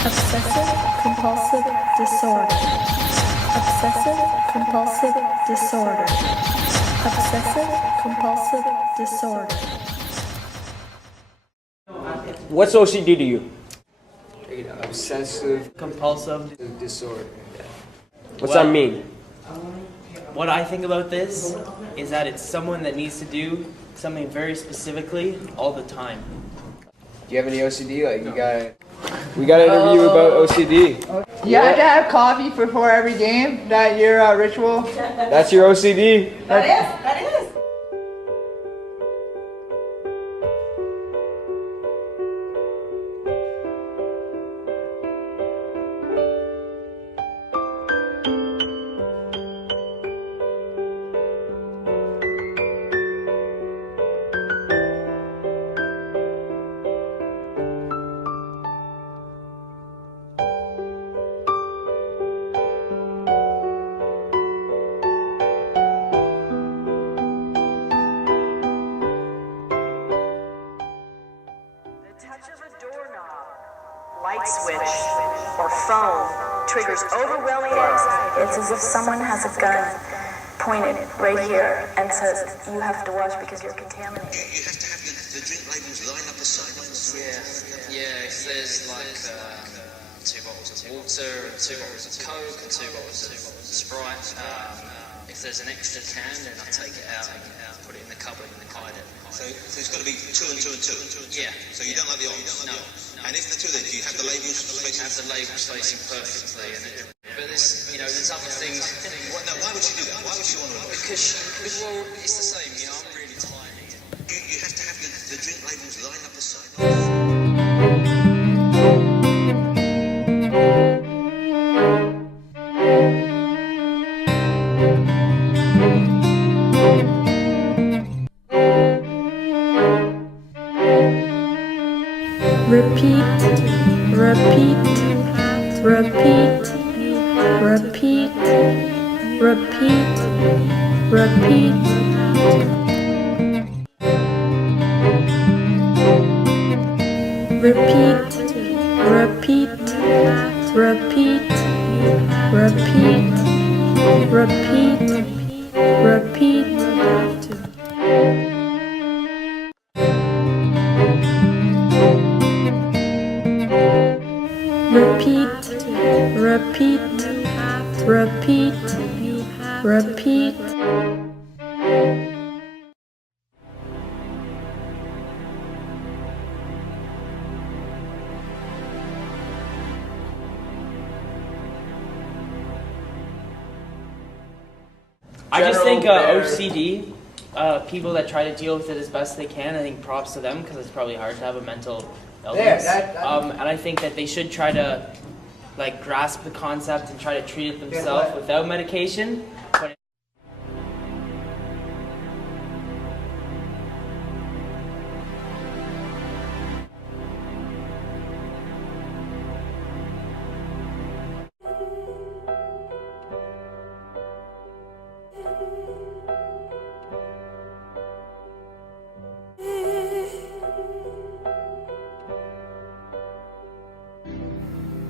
Obsessive compulsive disorder. Obsessive compulsive disorder. Obsessive compulsive disorder. What's OCD to you? Obsessive compulsive disorder. What's that mean? What I think about this is that it's someone that needs to do something very specifically all the time. Do you have any OCD? Like you got? We got an interview about OCD. You have to have coffee before every game. That your ritual. That's your OCD? That is. Touch of a doorknob, light switch, or phone triggers overwhelming anxiety. It's as if someone has a gun pointed right here and says, you have to watch because you're contaminated. You have to have the drink labels line up beside them. Yeah, if there's like 2 bottles of water, and 2 bottles of Coke, and 2 bottles of Sprite, if there's an extra can, then I take it out and put it in the cupboard and hide it. So it's got to be 2 and 2 and 2. Yeah. So you don't like the odds? No. And if the 2 then, do you have the labels facing? Have the labels facing perfectly. But there's, there's other things. Why would she do that? Why would she want to? Because, well, it's the same. I'm really tired. You have to have the drink labels line up beside them. Repeat, repeat, repeat, repeat, repeat, repeat. Repeat, repeat, repeat, repeat, repeat, repeat. Repeat, repeat, repeat, repeat. I just think OCD, people that try to deal with it as best they can, I think props to them because it's probably hard to have a mental illness. And I think that they should try to grasp the concept and try to treat it themselves without medication. But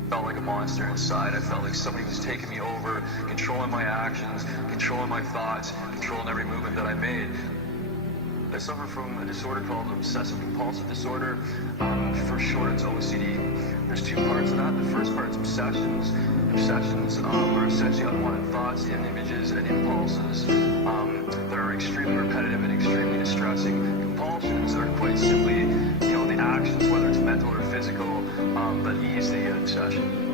I felt like a monster inside. I felt like somebody was taking me over, controlling my actions, controlling my thoughts, controlling every movement that I made. I suffer from a disorder called obsessive compulsive disorder. For short, it's OCD. There's 2 parts of that. The first part is obsessions. Obsessions are essentially unwanted thoughts and images and impulses that are extremely repetitive and extremely distressing. Compulsions are quite simply, the actions, whether it's mental or physical, that ease the obsession.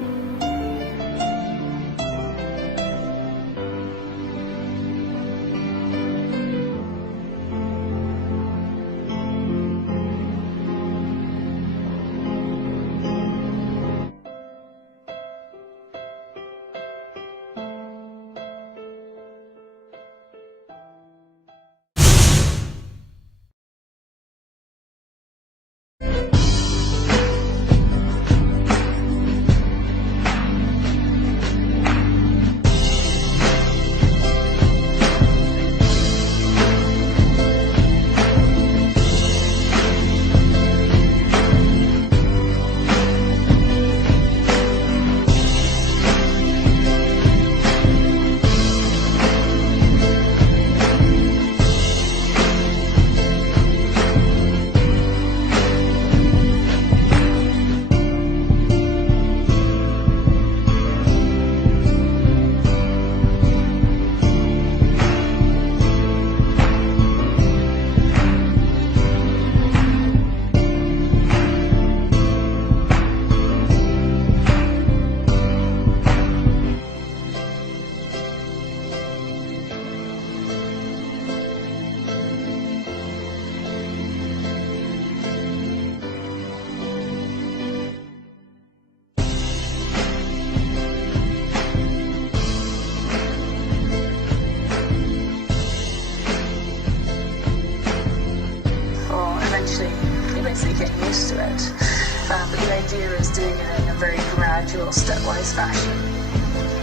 idea is doing it in a very gradual, stepwise fashion.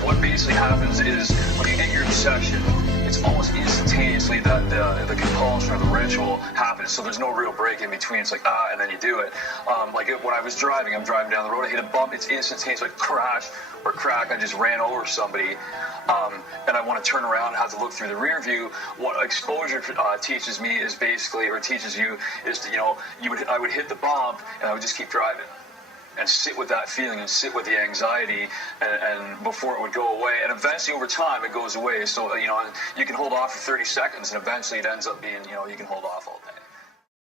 What basically happens is when you get your obsession, it's almost instantaneously that the compulsion or the ritual happens. So there's no real break in between. It's like, and then you do it. When I was driving, I'm driving down the road, I hit a bump, it's instantaneous, like crash or crack, I just ran over somebody. And I want to turn around and have to look through the rear view. What exposure teaches me is basically, or teaches you, is to, I would hit the bump and I would just keep driving. And sit with that feeling and sit with the anxiety and before it would go away. And eventually over time it goes away. So, you can hold off for 30 seconds and eventually it ends up being, you can hold off all day.